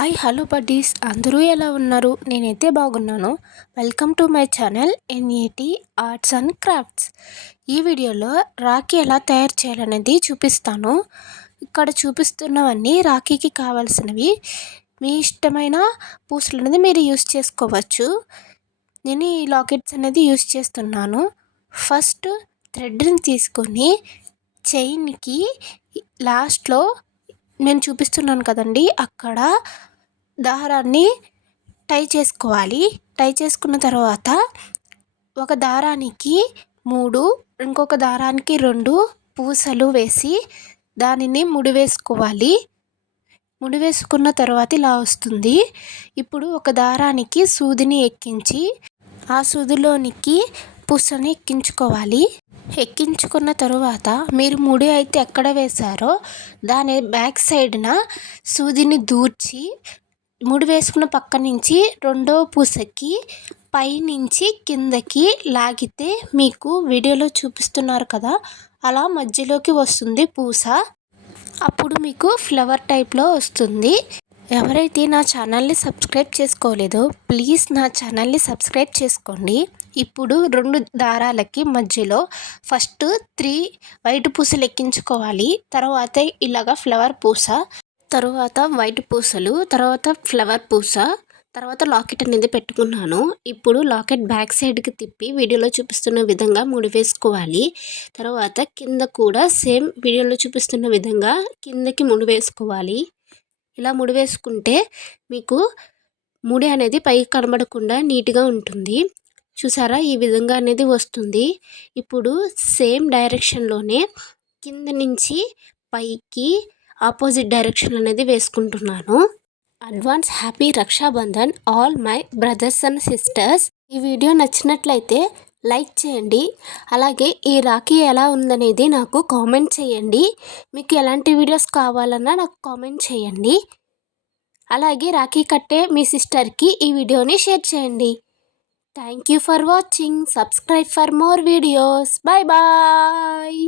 Hi hello buddies, అందరూ ఎలా ఉన్నారు? నేనైతే బాగున్నాను. Welcome to my channel NAT arts and crafts. ఈ వీడియోలో రాఖీ ఎలా తయారు చేయాలనేది చూపిస్తాను. ఇక్కడ చూపిస్తున్నవన్నీ రాఖీకి కావాల్సినవి. మీ ఇష్టమైన పూసలు అనేది మీరు యూస్ చేసుకోవచ్చు. నేను ఈ లాకెట్స్ అనేది యూస్ చేస్తున్నాను. ఫస్ట్ థ్రెడ్ని తీసుకొని చైన్కి లాస్ట్లో నేను చూపిస్తున్నాను కదండి, అక్కడ దారాన్ని టై చేసుకోవాలి. టై చేసుకున్న తర్వాత ఒక దారానికి 3, ఇంకొక దారానికి 2 పూసలు వేసి దానిని ముడివేసుకోవాలి. ముడివేసుకున్న తర్వాత ఇలా వస్తుంది. ఇప్పుడు ఒక దారానికి సూదిని ఎక్కించి ఆ సూదిలోనికి పూసని ఎక్కించుకోవాలి. ఎక్కించుకున్న తరువాత మీరు ముడి అయితే ఎక్కడ వేశారో దాని బ్యాక్ సైడ్న సూదిని దూర్చి ముడి వేసుకున్న పక్క నుంచి రెండో పూసకి పైనుంచి కిందకి లాగితే మీకు వీడియోలో చూపిస్తున్నారు కదా, అలా మధ్యలోకి వస్తుంది పూస. అప్పుడు మీకు ఫ్లవర్ టైప్లో వస్తుంది. ఎవరైతే నా ఛానల్ని సబ్స్క్రైబ్ చేసుకోలేదో ప్లీజ్ నా ఛానల్ని సబ్స్క్రైబ్ చేసుకోండి. ఇప్పుడు 2 దారాలకి మధ్యలో ఫస్ట్ 3 వైట్ పూసలు ఎక్కించుకోవాలి. తర్వాత ఇలాగా ఫ్లవర్ పూస, తర్వాత వైట్ పూసలు, తర్వాత ఫ్లవర్ పూస, తర్వాత లాకెట్ అనేది పెట్టుకున్నాను. ఇప్పుడు లాకెట్ బ్యాక్ సైడ్కి తిప్పి వీడియోలో చూపిస్తున్న విధంగా ముడి వేసుకోవాలి. తర్వాత కింద కూడా సేమ్ వీడియోలో చూపిస్తున్న విధంగా కిందకి ముడి వేసుకోవాలి. ఇలా ముడి వేసుకుంటే మీకు ముడి అనేది పైకి కనబడకుండా నీట్గా ఉంటుంది. చూసారా, ఈ విధంగా అనేది వస్తుంది. ఇప్పుడు సేమ్ డైరెక్షన్లోనే కింద నుంచి పైకి ఆపోజిట్ డైరెక్షన్ అనేది వేసుకుంటున్నాను. Advance happy Rakshabandhan all my brothers and sisters. ఈ వీడియో నచ్చినట్లయితే లైక్ చేయండి. అలాగే ఈ రాఖీ ఎలా ఉందనేది నాకు కామెంట్ చేయండి. మీకు ఎలాంటి వీడియోస్ కావాలన్నా నాకు కామెంట్ చేయండి. అలాగే రాఖీ కట్టే మీ సిస్టర్కి ఈ వీడియోని షేర్ చేయండి. Thank you for watching. Subscribe for more videos. Bye bye.